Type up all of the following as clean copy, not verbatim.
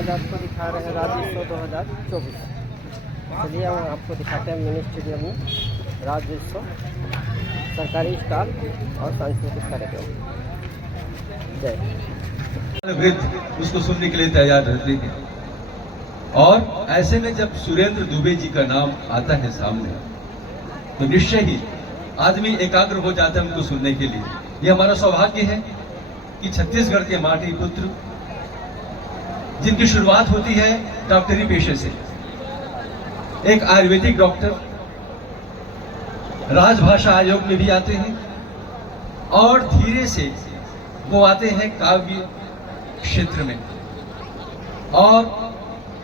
आज आपको दिखा रहे हैं राज्योत्सव 2024। चलिए हम आपको दिखाते हैं मिनी स्टेडियम में राज्योत्सव, सरकारी स्टॉल और सांस्कृतिक कार्यक्रम। जय। वृद्ध उसको सुनने के लिए तैयार रहते हैं और ऐसे में जब सुरेंद्र दुबे जी का नाम आता है सामने तो निश्चय ही आदमी एकाग्र हो जाता है उनको सुनने के लिए। यह हमारा सौभाग्य है कि छत्तीसगढ़ के माटी पुत्र जिनकी शुरुआत होती है डॉक्टरी पेशे से, एक आयुर्वेदिक डॉक्टर राजभाषा आयोग में भी आते हैं और धीरे से वो आते हैं काव्य क्षेत्र में और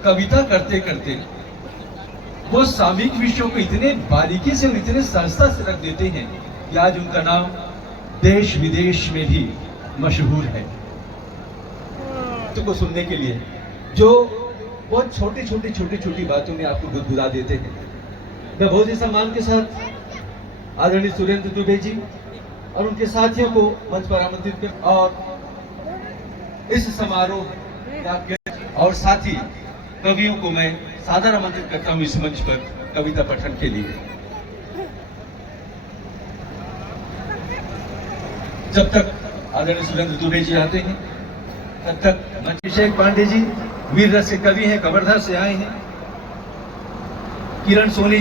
कविता करते करते वो सामयिक विषयों को इतने बारीकी से और इतने सहजता से रख देते हैं कि आज उनका नाम देश विदेश में भी मशहूर है। को सुनने के लिए जो बहुत छोटी बातों में आपको गुदगुदा देते हैं। मैं बहुत ही सम्मान के साथ आदरणीय सुरेंद्र दुबे जी और उनके साथियों को मंच पर आमंत्रित कर और इस समारोह और साथ ही कवियों को मैं सादर आमंत्रित करता हूं इस मंच पर कविता पठन के लिए। जब तक आदरणीय सुरेंद्र दुबे जी आते हैं तब तक अभिषेक पांडे जी वीर रस के कवि हैं, कवर्धा से आए हैं। किरण सोनी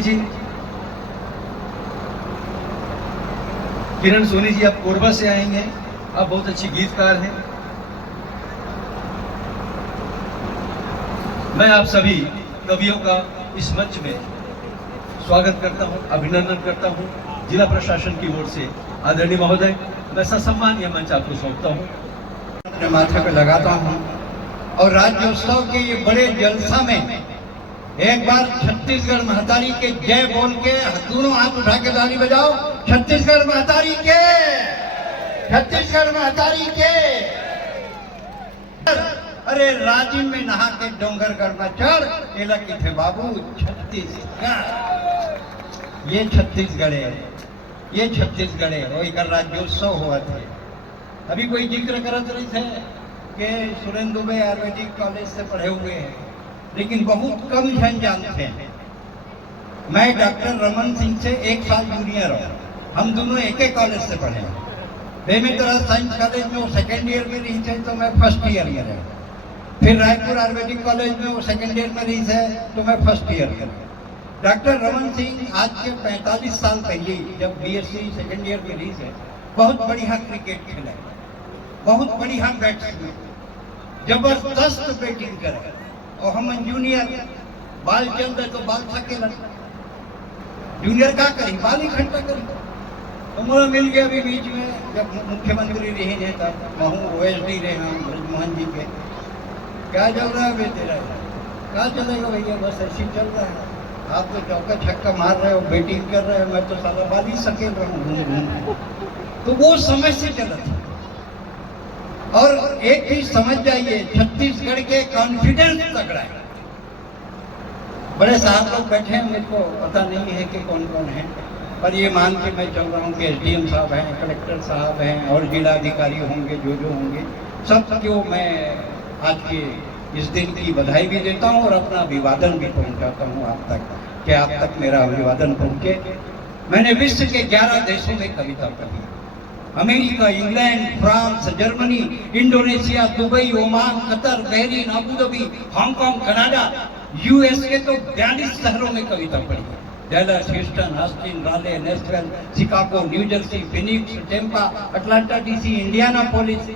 जी आप कोरबा से आएंगे, आप बहुत अच्छी गीतकार हैं। मैं आप सभी कवियों का इस मंच में स्वागत करता हूं, अभिनंदन करता हूं। जिला प्रशासन की ओर से आदरणीय महोदय, मैं ससम्मान यह मंच आपको सौंपता हूं, अपने माथे पे लगाता हूं। और राज्योत्सव के ये बड़े जलसा में एक बार छत्तीसगढ़ महतारी के जय बोल के दोनों हाथ उठा के ताली बजाओ। छत्तीसगढ़ महतारी के, छत्तीसगढ़ महतारी के। अरे राजी में नहा के डोंगर गढ़ चढ़ एला की थे बाबू छत्तीसगढ़। ये छत्तीसगढ़ है, ये छत्तीसगढ़ है। वही का राज्योत्सव हुआ थे। अभी कोई जिक्र करत रही थे कि सुरेंद्र दुबे आयुर्वेदिक कॉलेज से पढ़े हुए हैं, लेकिन बहुत कम जन जानते हैं। मैं डॉक्टर रमन सिंह से 1 साल जूनियर हूँ। हम दोनों एक ही कॉलेज से पढ़े हैं। बेमेतरा साइंस कॉलेज में वो सेकेंड ईयर में रही थे तो मैं फर्स्ट ईयर में रहा। फिर रायपुर आयुर्वेदिक कॉलेज में वो सेकेंड ईयर में रही थे तो मैं फर्स्ट ईयर में रहा। डॉक्टर रमन सिंह आज के 45 साल पहले जब बीएससी सेकेंड ईयर में रही थे, बहुत बढ़िया क्रिकेट खेला, बहुत बढ़िया बैट्समैन, जबरदस्त बैटिंग करे। और हम जूनियर बाल चल रहे तो बाल थके लगे, जूनियर क्या करी, बाल इकट्ठा करी। तो मुझे मिल गया अभी बीच में जब मुख्यमंत्री रहे हैं तब OSD रहे हैं ब्रजमोहन जी के। क्या चल रहा है तेरा? क्या चलेगा भैया, बस ऐसी चल रहा है। आप तो चौका छक्का मार रहे हो, बैटिंग कर रहे हो, मैं तो साला बाल ही सकेल रहा हूँ घूम घूम। तो वो समझ से चला था। और एक चीज समझ जाइए, छत्तीसगढ़ के कॉन्फिडेंस तगड़ा है। बड़े साहब लोग बैठे हैं, मेरे को पता नहीं है कि कौन कौन है, पर ये मान के मैं चल रहा हूँ कि SDM साहब हैं, कलेक्टर साहब हैं और जिला अधिकारी होंगे, जो होंगे, सबको मैं आज के इस दिन की बधाई भी देता हूँ और अपना अभिवादन भी पहुँचाता हूँ आप तक, कि आप तक मेरा अभिवादन पहुँचे। मैंने विश्व के 11 देशों में कविता पढ़ी, America, England, France, Germany, Indonesia, Dubai, Oman, Qatar, Bahrain, Abu Dhabi, Hong Kong, Canada, US के तो 42 शहरों में कविता पढ़ी। Dallas, Houston, Austin, Raleigh, national, Chicago, New Jersey, Phoenix, Tampa, Atlanta DC, Indianapolis.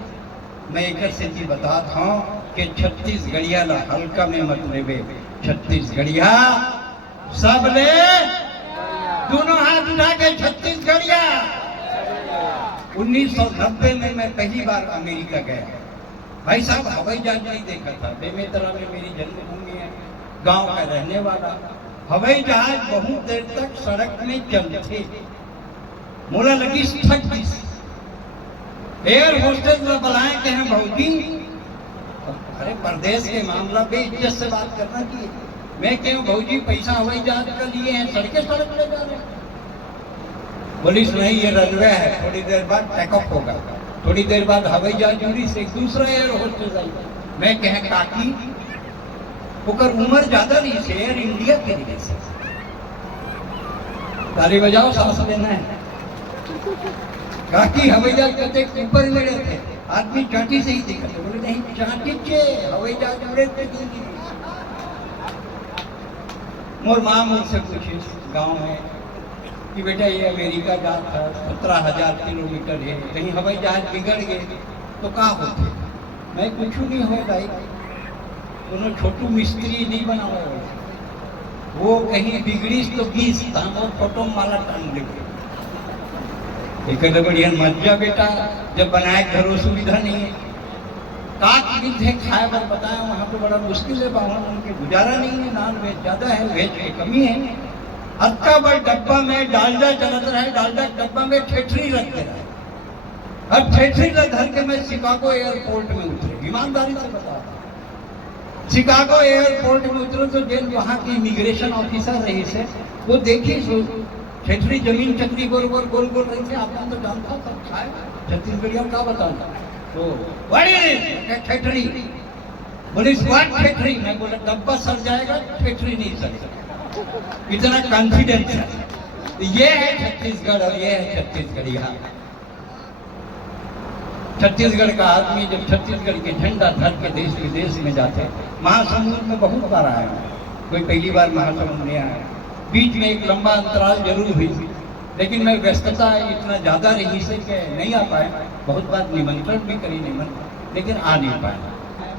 मैं एक से जी बताता हूँ कि छत्तीसगढ़िया ला हल्का में मत लेवे। छत्तीसगढ़िया सब ले, दोनों हाथ उठा के छत्तीसगढ़िया। 1990 में मैं पहली बार अमेरिका गया। भाई साहब हवाई जहाज नहीं देखा था। बेमेतरा में मेरी जन्मभूमि है, गांव का रहने वाला। हवाई जहाज बहुत देर तक सड़क में चलते, मोला लगी ठग। एयर होस्टेस में बुलाए के हैं भौजी, अरे परदेश के मामला पे इज्जत से बात करना चाहिए। मैं कहूँ भौजी पैसा हवाई जहाज का लिए हैं, सड़क ले जा रहे हैं। पुलिस नहीं, ये रनवे है, थोड़ी देर बाद टेकअप होगा, थोड़ी देर बाद हवाई जहाज दूरी से दूसरा एयर होस्टेस आएगा। मैं कह काकी ओकर उम्र ज्यादा नहीं से एयर इंडिया के लिए से ताली बजाओ, सांस लेना है। बाकी हवाई जहाज कहते ऊपर में रहते, आदमी चाटी से ही देखा तो बोले नहीं चाटी के हवाई जहाज उड़े थे। मोर माँ मुझसे पूछी गांव में कि बेटा ये अमेरिका जाता 17,000 किलोमीटर है, कहीं हवाई जहाज बिगड़ गए तो कहाँ होते? मैं कुछ नहीं हो भाई, उन्होंने छोटू मिस्त्री नहीं बना हुआ, वो कहीं बिगड़ी तो 20 और फोटो माला टांग देंगे। एक बढ़िया मज्जा बेटा, जब बनाए घरों सुविधा नहीं है, काट मिलते है खाए पर बताया वहाँ पे बड़ा मुश्किल है, वहाँ उनके गुजारा नहीं है, नॉन वेज ज्यादा है, वेज की कमी है। अक्का बड़ डब्बा में डालडा चलत रहा है, डालडा डब्बा में ठेठरी रख दे रहा है। अब ठेठरी का धर के मैं शिकागो एयरपोर्ट में उतरे, ईमानदारी से बता, शिकागो एयरपोर्ट में उतरे तो जेल वहाँ की इमिग्रेशन ऑफिसर रही से वो देखी ठेठरी जमीन चक्री गोल गोल गोल गोल रही थी, आपने तो जानता था खाए छत्तीसगढ़िया का बताना तो बड़ी ठेठरी बोली स्वाद ठेठरी, मैं बोला डब्बा सड़ जाएगा, ठेठरी नहीं सड़ेगा, इतना कॉन्फिडेंस है। ये है छत्तीसगढ़ और ये है छत्तीसगढ़िया। छत्तीसगढ़ का आदमी जब छत्तीसगढ़ के झंडा धर के देश विदेश में जाते, महासमुंद में बहुत बार आया, कोई पहली बार महासमुंद में आया, बीच में एक लंबा अंतराल जरूर हुई, लेकिन मैं व्यस्तता इतना ज्यादा रही से कि नहीं आ पाए, बहुत बार निमंत्रण भी करी निमंत्रण, लेकिन आ नहीं पाए।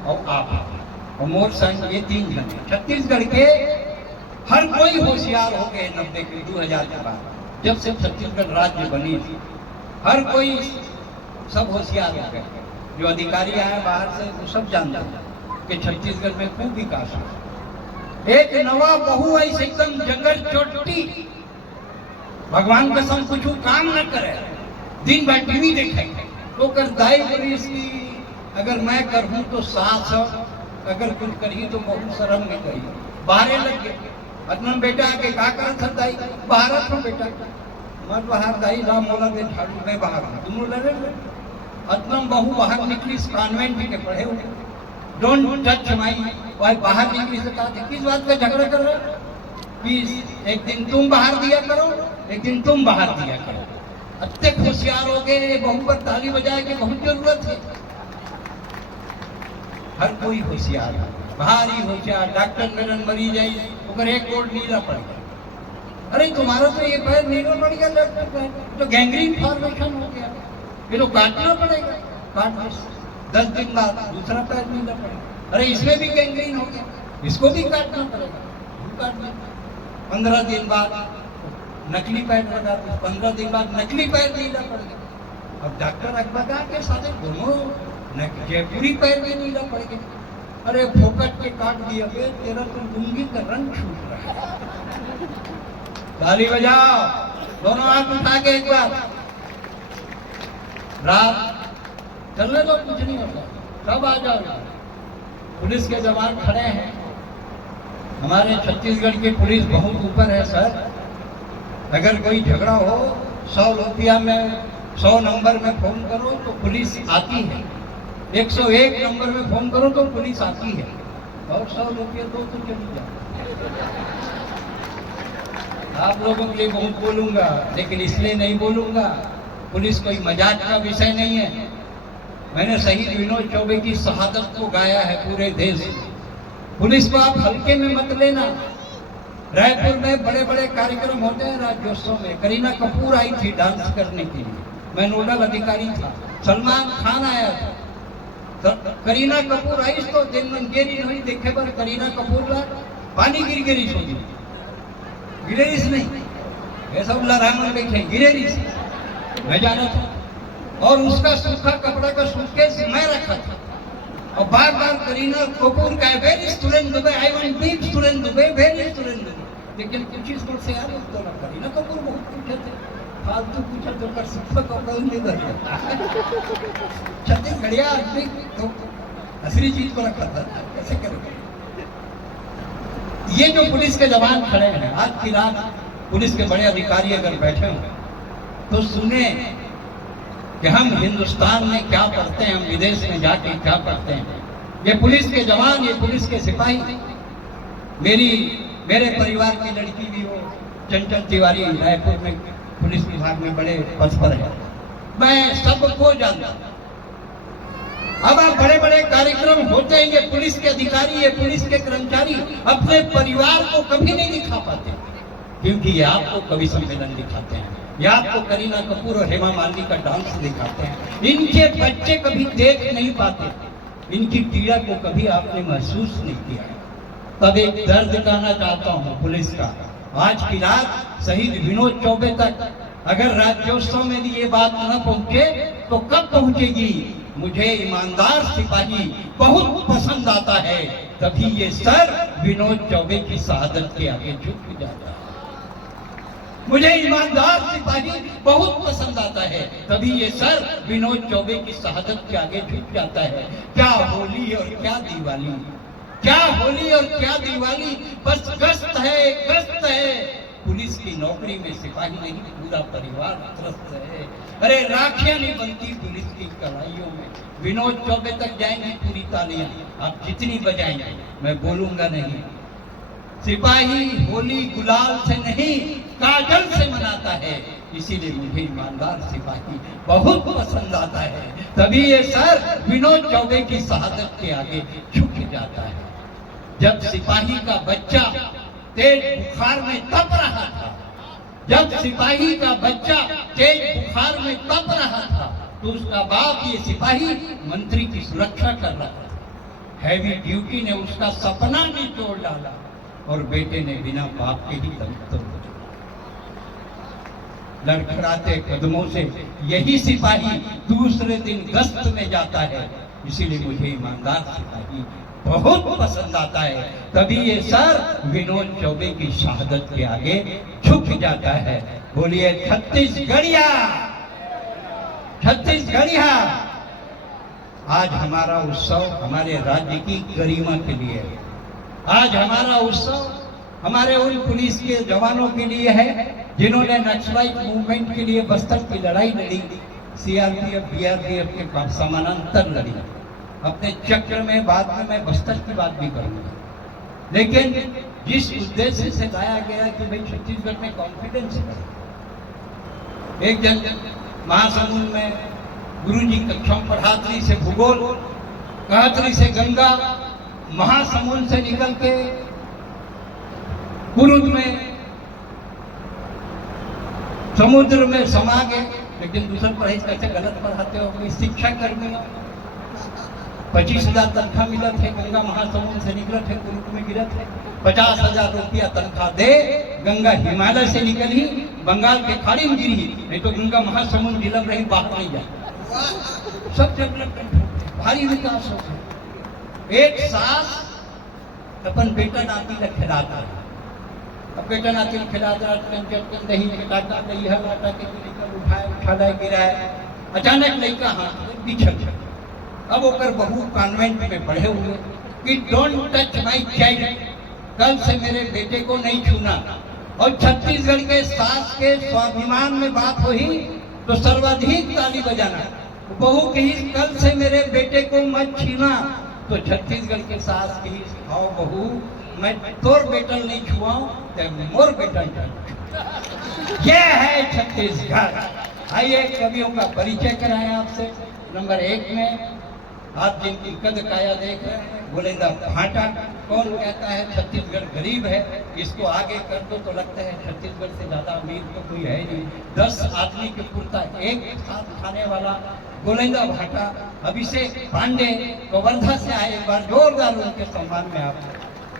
और आप और मोर संग ये 3 जन छत्तीसगढ़ के हर कोई होशियार हो गए 90 के 2000 के बाद, जब से छत्तीसगढ़ राज्य बनी थी, हर कोई सब होशियार हो गए। जो अधिकारी आए बाहर से वो सब जानते हैं कि छत्तीसगढ़ में खूब विकास है। एक नवा बहु ऐसे एकदम जंगल चोटी, भगवान कसम कुछ काम न करे, दिन भर टीवी देखे तो कर दाई बोली इसकी, अगर मैं करूं तो सास, अगर कुछ करी तो बहुत शर्म में करी, बाहर लग गए। अपना बेटा आके का करत था दाई, बाहर था बेटा, मत बाहर दाई राम मोला दे झाड़ू में बाहर, दोनों लड़े। अदनम बहू बाहर निकली, कॉन्वेंट के पढ़े हुए, डोंट टच माई वाइफ, बाहर निकली से कहा किस बात पे झगड़ा कर रहे हो, प्लीज एक दिन तुम बाहर दिया करो, एक दिन तुम बाहर दिया करो। अत्यंत होशियार हो गए, बहू पर ताली बजाए की बहुत जरूरत है। हर कोई होशियार है, भारी होशियार, डॉक्टर मेरन मरीज आई अगर एक गोल्ड नीला पड़ गया, अरे तुम्हारा तो ये पैर नीला पड़ गया, तो गैंग्रीन फॉर्मेशन हो गया, ये तो काटना पड़ेगा, काटना 10 दिन बाद दूसरा पैर नीला पड़ेगा, अरे इसमें भी गैंग्रीन हो गया, इसको भी काटना पड़ेगा, काटना 15 दिन बाद नकली पैर लगा, 15 दिन बाद नकली पैर नीला पड़ गया। अब डॉक्टर अकबका के साथ दोनों जयपुरी पैर भी नीला पड़ गया, अरे फोकट के काट दिया, तेरा तो लुंगी का रंग छूट रहा है। ताली बजाओ, दोनों हाथ उठा के एक बार, रात चलने तो कुछ नहीं होता, सब आ जाओ। पुलिस के जवान खड़े हैं, हमारे छत्तीसगढ़ की पुलिस बहुत ऊपर है सर, अगर कोई झगड़ा हो 100 रुपया में 100 नंबर में फोन करो तो पुलिस आती है, 101 नंबर में फोन करो तो पुलिस आती है, और 100 रुपया दो तो चली जाओ। आप लोगों के लिए बहुत बोलूंगा, लेकिन इसलिए नहीं बोलूंगा, पुलिस कोई मजाक का विषय नहीं है। मैंने शहीद विनोद चौबे की शहादत को गाया है पूरे देश में। पुलिस को आप हल्के में मत लेना। रायपुर में बड़े बड़े कार्यक्रम होते हैं राज्योत्सव में, करीना कपूर आई थी डांस करने के लिए, मैं नोडल अधिकारी था, सलमान खान आया था, करीना कपूर आई तो दिन में गिरी नहीं देखे पर करीना कपूर का पानी गिर गिरी सोची, गिरेरिस नहीं, ये सब लहरामन देखे गिरेरिस, मैं जाना था, और उसका सूखा कपड़ा का सूटकेस मैं रखा था, और बार बार करीना कपूर का very student Dubey, I want big student Dubey, very student Dubey, लेकिन कुछ ही स्कूल से यार तो ना करीना कपूर बहुत पूछे थे, फालतू पूछा तो कर सूखा कपड़ा नहीं भरिया। छत्तीसगढ़िया आदमी तो असली चीज को रखा था, कैसे करेंगे। ये जो पुलिस के जवान खड़े हैं, आज की रात पुलिस के बड़े अधिकारी अगर बैठे हो तो सुने कि हम हिंदुस्तान में क्या करते हैं, हम विदेश में जाके क्या करते हैं। ये पुलिस के जवान, ये पुलिस के सिपाही मेरे परिवार की लड़की भी हो, चंचल तिवारी रायपुर में पुलिस विभाग में बड़े पद पर है, मैं सबको जानता हूं। अब आप बड़े बड़े कार्यक्रम होते हैं, ये पुलिस के अधिकारी, ये पुलिस के कर्मचारी अपने परिवार को कभी नहीं दिखा पाते, क्योंकि ये आपको कवि सम्मेलन दिखाते हैं, ये आपको करीना कपूर और हेमा मालिनी का डांस दिखाते हैं। इनके बच्चे कभी देख नहीं पाते, इनकी पीड़ा को कभी आपने महसूस नहीं किया। तब एक दर्द कहना चाहता हूँ पुलिस का, आज की रात शहीद विनोद चौबे तक अगर राज्योत्सव में भी ये बात न पहुंचे तो कब पहुंचेगी? मुझे ईमानदार सिपाही बहुत पसंद आता है, तभी ये सर विनोद चौबे की शहादत के आगे झुक जाता है। मुझे ईमानदार सिपाही बहुत पसंद आता है, तभी ये सर विनोद चौबे की शहादत के आगे झुक जाता है। क्या होली और क्या दिवाली, क्या होली और क्या दिवाली, बस गश्त है। पुलिस की नौकरी में सिपाही नहीं, पूरा परिवार त्रस्त है। अरे राखियां नहीं बनती पुलिस की कलाइयों में। विनोद चौबे तक जाएंगी पूरी तालियां, आप जितनी बजाएंगे, मैं बोलूंगा नहीं। सिपाही होली गुलाल से नहीं, काजल से मनाता है, इसीलिए मुझे ईमानदार सिपाही बहुत पसंद आता है। तभी ये सर विनोद चौबे की शहादत के आगे झुक जाता है। जब सिपाही का बच्चा तेज बुखार में तप रहा था, जब सिपाही का बच्चा तेज बुखार में तप रहा था, तो उसका बाप ये सिपाही मंत्री की सुरक्षा कर रहा था। हैवी ड्यूटी ने उसका सपना भी तोड़ डाला और बेटे ने बिना बाप के ही दम तोड़ दिया। लड़खड़ाते कदमों से यही सिपाही दूसरे दिन गश्त में जाता है, इसीलिए मुझे ईमानदार सिपाही बहुत पसंद आता है। तभी ये सर विनोद चौबे की शहादत के आगे झुक जाता है। बोलिए छत्तीसगढ़िया, छत्तीसगढ़िया। आज हमारा उत्सव हमारे राज्य की गरिमा के लिए है। आज हमारा उत्सव हमारे उन पुलिस के जवानों के लिए है जिन्होंने नक्सलाइट मूवमेंट के लिए बस्तर की लड़ाई लड़ी, सीआरपीएफ बीआरपीएफ के समानांतर लड़ी। अपने चक्र में बाद में मैं बस्तर की बात भी करूंगा, लेकिन जिस उद्देश्य से लाया गया कि भाई छत्तीसगढ़ में कॉन्फिडेंस है। एक जन महासमुंद में गुरुजी कक्षाओं पढ़ात्री से भूगोल, कहतरी से गंगा, महासमुंद से निकल के कुरुद में समुद्र में समा गए। लेकिन दूसरा पढ़ाई कैसे गलत पढ़ाते हो? कोई शिक्षा कर्मी 25,000 तनख्वाह मिला थे, गंगा महासमुंद से निकले थे, कुरुद में गिरे थे। 50,000 रुपया तनख्वाह दे, गंगा हिमालय से निकली, बंगाल के खाड़ी में गिरी, नहीं तो गंगा महासमुंद गिलम रही, बाहर नहीं जाए। सब डेवलपमेंट भारी विकास हो गया। एक सास अपन बेटा नाती ने खिलाता है, अब बेटा नाती ने खिलाता दही काटा, दही हलाटा के उठाया गिराया, अचानक लड़का हाथ बिछड़। अब ओकर बहू कॉन्वेंट में पढ़े हुए कि डोंट टच माय चाइल्ड, कल से मेरे बेटे को नहीं छूना। और छत्तीसगढ़ के सास के स्वाभिमान में बात हुई तो सर्वाधिक ताली बजाना। बहू की कल से मेरे बेटे को मत छीना, तो छत्तीसगढ़ के सास की आओ बहू मैं तोर बेटल नहीं छुआऊं तो मोर बेटल। यह है छत्तीसगढ़। आइए कवियों का परिचय कराएं आपसे। नंबर 1 में आप जिनकी कद काया देख रहे हैं, गोलेंदा भाटा। कौन कहता है छत्तीसगढ़ गरीब है? इसको आगे कर दो तो लगता है छत्तीसगढ़ से ज्यादा अमीर तो कोई है नहीं। 10 आदमी के पुरता एक साथ खाने वाला गोलेंदा भाटा। अभिषेक पांडे कवर्धा से आए, एक बार जोरदार उनके सम्मान में आप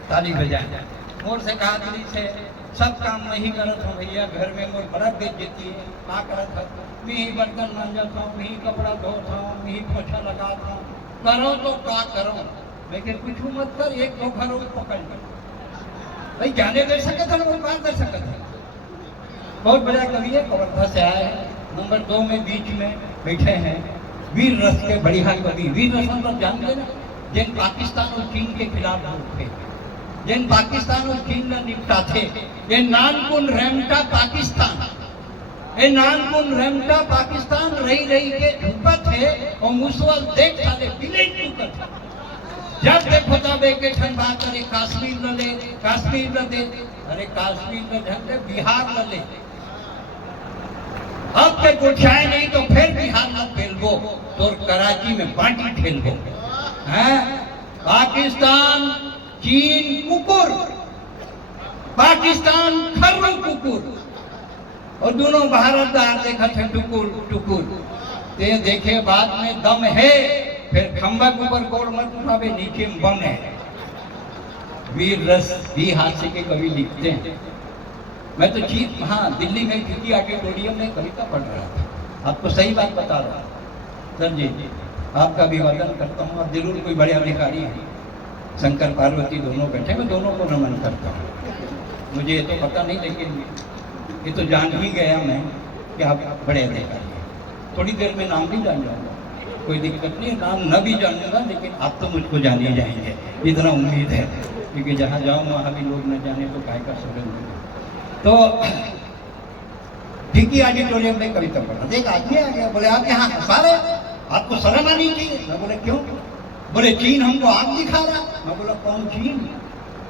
ताली बजाएं। मोर से कहा दिल्ली से सब काम मैं ही करत हूँ भैया, घर में मोर बड़ा बेइज्जती है। का करत है? मैं ही बर्तन मांजता हूँ, मैं ही कपड़ा धोता हूँ, मैं ही पोछा लगाता हूँ। करो तो का करो, लेकिन कुछ मत कर, 1-2 घरों में पकड़ लो भाई। जाने दे सकते थे, वो बात कर सकते थे। बहुत बड़ा कवि है, कवर्धा से आए हैं। नंबर 2 में बीच में बैठे हैं वीर रस के बढ़िया कवि। वीर रस मतलब जानते ना, जिन पाकिस्तान और चीन के खिलाफ लोग थे, जिन पाकिस्तान और चीन ने निपटा थे। ये नानकुन रेमटा पाकिस्तान, ये नानकुन रेमटा पाकिस्तान रही के झूपा थे और मुसवाल देख साले बिले झूपा थे। जब देखो तब एक ठन बात, अरे कश्मीर न ले, कश्मीर न दे, अरे कश्मीर न ढंग बिहार न ले। अब के गुठाए नहीं तो फिर बिहार न फेलबो, तो कराची में बांटी फेलबो। हैं? पाकिस्तान चीन कुकुर, पाकिस्तान खर्रो कुकुर, और दोनों भारत देखा थे टुकुर टुकुर। ते देखे बाद में दम है, फिर खंबा के ऊपर गोड़ मत उठावे, नीचे में बम है। वीर रस भी हास्य के कवि लिखते हैं। मैं तो चीफ हाँ दिल्ली में किसी ऑडिटोरियम में कविता पढ़ रहा था। आपको सही बात बता रहा हूँ सर जी, आपका अभिवादन करता हूँ। आप जरूर कोई बड़े अधिकारी हैं, शंकर पार्वती दोनों बैठे, मैं दोनों को नमन करता हूँ। मुझे ये तो पता नहीं, लेकिन ये तो जान ही गया मैं कि आप बड़े अधिकारी हैं। थोड़ी देर में नाम भी जान जाऊंगा, कोई दिक्कत नहीं, नाम न भी जानूंगा, लेकिन आप तो मुझको जान ही जाएंगे, इतना उम्मीद है। क्योंकि जहाँ जाऊँ वहाँ भी लोग न जाने तो काय का सुगंध। तो ठीक ही ऑडिटोरियम में कविता पढ़ा, देख आदमी आ गया, बोले आप यहाँ हंसा रहे, आपको शर्म आनी चाहिए। मैं बोले क्यों? बोले चीन हमको आग दिखा रहा। मैं बोला कौन चीन?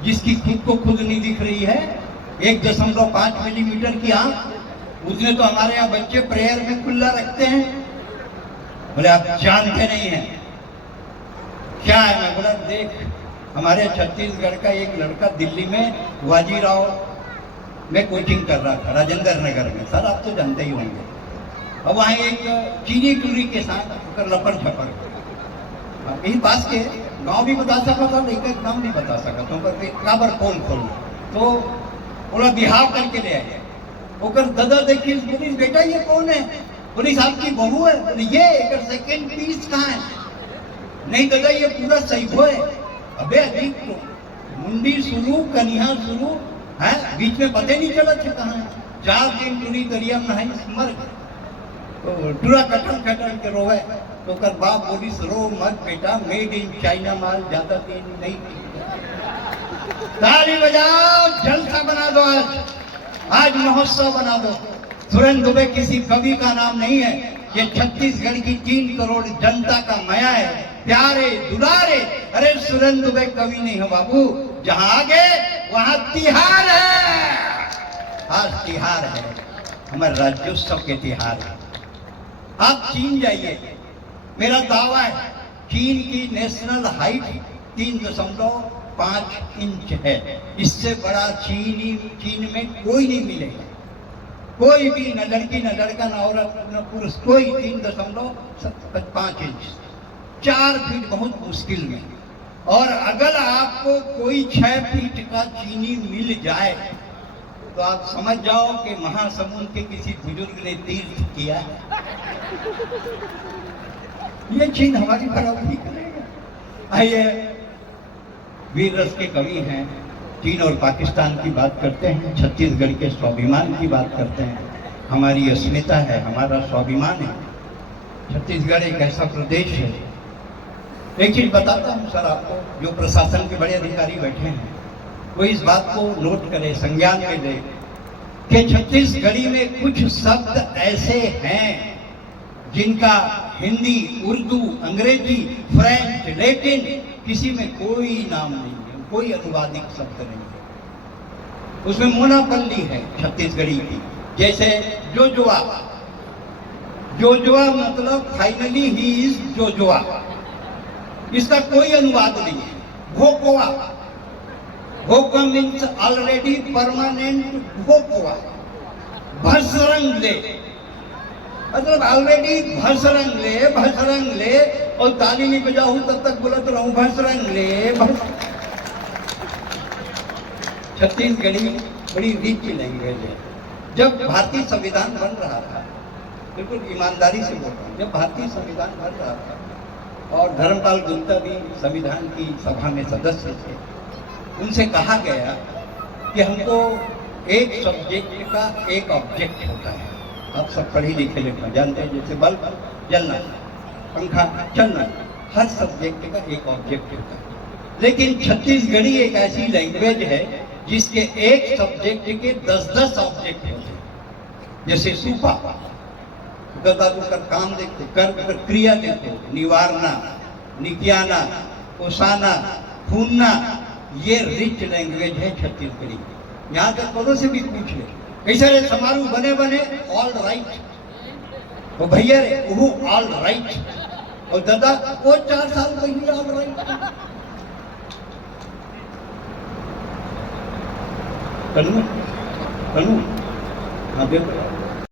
जिसकी खुद को खुद नहीं दिख रही है, 1.5 मिलीमीटर की आंख, उसने तो हमारे यहाँ बच्चे प्रेयर में खुला रखते हैं। बोले आप जानते नहीं हैं क्या है? मैं बोला देख, हमारे छत्तीसगढ़ का एक लड़का दिल्ली में वाजीराव में कोचिंग कर रहा था, राजेंद्र नगर में। सर आप तो जानते ही होंगे। अब वहाँ एक चीनी टूरी के साथ लपड़ छपड़, यही पास के गांव भी बता सका था, लेकिन नाम नहीं बता सका तो काबर कौन खोल। तो बोला बिहार करके ले आए। ओकर दादा देखिए, पुलिस बेटा ये कौन है? पुलिस आपकी बहू है। बोले ये एक सेकंड पीस कहाँ है? नहीं दादा ये पूरा सही है। अबे अजीब, तो मुंडी शुरू कन्या शुरू है, बीच में पता नहीं चला कहाँ है। 4 दिन टूरी दरिया में नहाई मर गए। तो टूरा कटल कटल के रोवे तो कर बाप बोली रो मत बेटा, मेड इन चाइना माल ज्यादा दिन नहीं। ताली बजाओ, जलसा बना दो, आज महोत्सव बना दो। सुरेंद्र दुबे किसी कवि का नाम नहीं है, ये छत्तीसगढ़ की 3 करोड़ जनता का माया है, प्यारे दुलारे। अरे सुरेंद्र दुबे कवि नहीं हो बाबू, जहां आगे वहां तिहार है। आज तिहार है, हमारे राज्योत्सव के तिहार है। आप चीन जाइए, मेरा दावा है चीन की नेशनल हाइट 3.5 इंच है। इससे बड़ा चीन में कोई नहीं मिलेगा, कोई भी, न लड़की न लड़का न औरत न पुरुष, कोई 3.5 इंच, 4 फीट बहुत मुश्किल में। और अगर आपको कोई 6 फीट का चीनी मिल जाए तो आप समझ जाओ कि महासमुंद के किसी बुजुर्ग ने तीर्थ किया है। ये चीन हमारी बराबरी करेगा। आइए, वीर रस के कवि हैं, चीन और पाकिस्तान की बात करते हैं, छत्तीसगढ़ के स्वाभिमान की बात करते हैं। हमारी अस्मिता है, हमारा स्वाभिमान है। छत्तीसगढ़ एक ऐसा प्रदेश है। एक चीज बताता हूँ सर आपको, जो प्रशासन के बड़े अधिकारी बैठे हैं वो इस बात को नोट करें, संज्ञान में ले कि छत्तीसगढ़ी में कुछ शब्द ऐसे हैं जिनका हिंदी, उर्दू, अंग्रेजी, फ्रेंच, लैटिन किसी में कोई नाम नहीं है, कोई अनुवादिक शब्द नहीं है। उसमें मोनापल्ली है छत्तीसगढ़ी की। जैसे जोजुआ, जोजुआ मतलब फाइनली ही इज जोजुआ, इसका कोई अनुवाद नहीं है। भोकोआ, भोका मीन्स ऑलरेडी परमानेंट भोकोआ। भसरंग ले मतलब ऑलरेडी भसरंग ले और ताली नहीं बजाऊं तब तक बोलत रहूं भसरंग ले। छत्तीसगढ़ी बड़ी रिच लैंग्वेज है। जब भारतीय संविधान बन रहा था, बिल्कुल ईमानदारी से बोल रहा हूँ, जब भारतीय संविधान बन रहा था और धर्मपाल गुप्ता भी संविधान की सभा में सदस्य थे, उनसे कहा गया कि हमको एक सब्जेक्ट का एक ऑब्जेक्ट होता है। आप सब पढ़े लिखे लोग जानते हैं, जैसे बल्ब जलना, पंखा चलना, हर सब्जेक्ट का एक ऑब्जेक्ट होता है। लेकिन छत्तीसगढ़ी एक ऐसी लैंग्वेज है जिसके एक सब्जेक्ट के 10-10 ऑब्जेक्ट होते हैं। जैसे सूपा, गदा कर काम देखते, कर क्रिया देखते, निवारना, नित्याना, ओसाना, फूनना, ये रिच लैंग्वेज है छत्तीसगढ़ी। यहाँ तक कोनो से भी पूछ ले कैसा रे समारोह बने बने ऑल राइट, वो भैया रे वो ऑल राइट, और दादा वो 4 साल पहले ऑल राइट। कलू कलू हाँ देखो